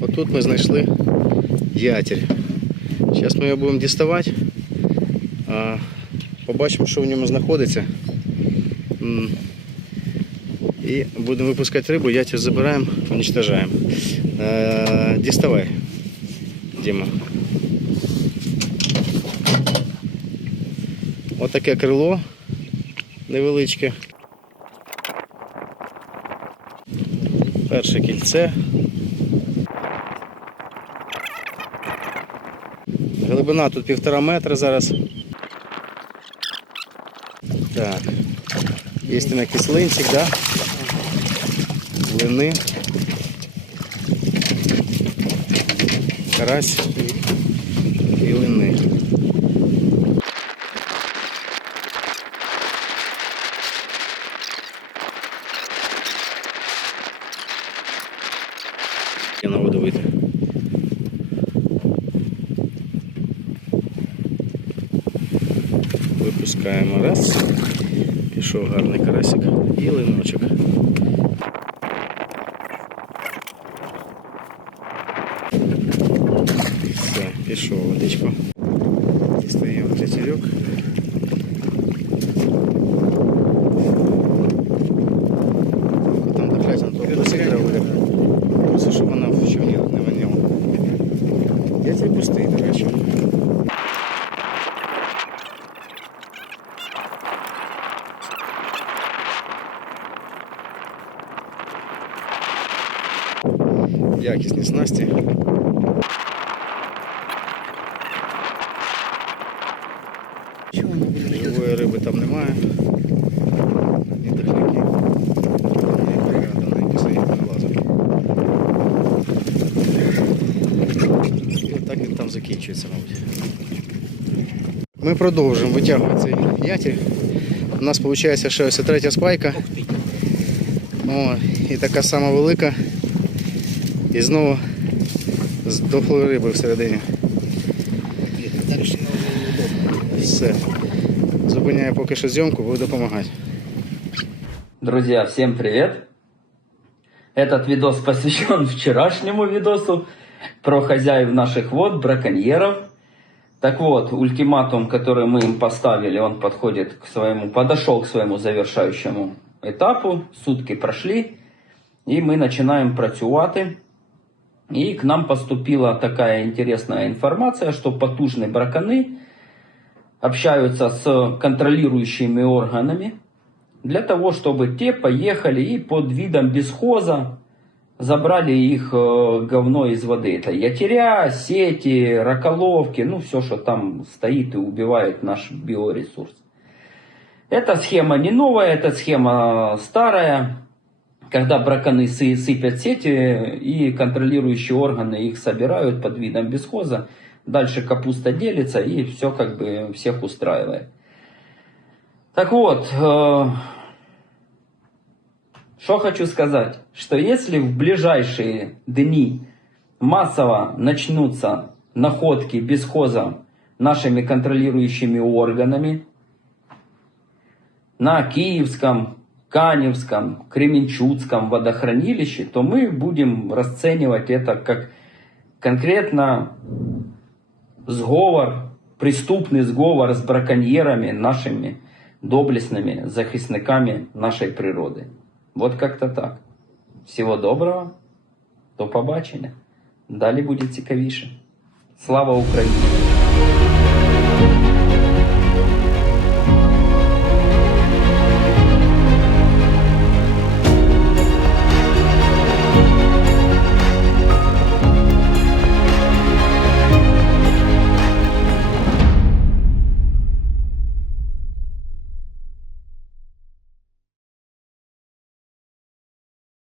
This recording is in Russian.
Отут ми знайшли ятір. Зараз ми його будемо діставати. А, побачимо, що в ньому знаходиться. М. І будемо випускати рибу, ятір забираємо, уничтожаємо. Е, діставай, Діма. Отаке крило невеличке. Перше кільце. Глибина тут півтора метра зараз. Так. Є на кислинчик, да? Лини. Карась і лини. Випускаємо раз. Пішов гарний карасик. І линочок. Все, пішов водичку. Дістаємо тетірьок. Там доклять на то треба буде. Просто щоб вона в човні не воняла. Я тебе пустий, до речі. Якісні снасті. Живої риби там немає. Ні техніки. Ні бригада, на які не лазить. І отак він там закінчується, мабуть. Ми продовжуємо витягувати цей ятір. У нас виходить ще ось третя спайка. О, і така сама велика. І знову з дохлої риби всередині. Все. Зупиняю поки що зйомку, буду допомагати. Друзья, всем привет! Этот видос посвящен вчерашнему видосу про хозяев наших вод, браконьеров. Так вот, ультиматум, который мы им поставили, он подходит к своему, подошел к своему завершающему этапу. Сутки прошли, и мы начинаем працювати. И к нам поступила такая интересная информация, что потужные браконы общаются с контролирующими органами для того, чтобы те поехали и под видом бесхоза забрали их э, говно из воды. Это ятеря, сети, раколовки, ну все, что там стоит и убивает наш биоресурс. Эта схема не новая, эта схема старая. Когда браконы сы- сыпят сети и контролирующие органы их собирают под видом бесхоза, дальше капуста делится и все как бы всех устраивает. Так вот, э, что хочу сказать, что если в ближайшие дни массово начнутся находки бесхоза нашими контролирующими органами на Киевском, Каневском, Кременчуцком водохранилище, то мы будем расценивать это как конкретно сговор, преступный сговор с браконьерами, нашими доблестными захисниками нашей природы. Вот как-то так. Всего доброго, до побачення. Далі буде цікавіше. Слава Україні!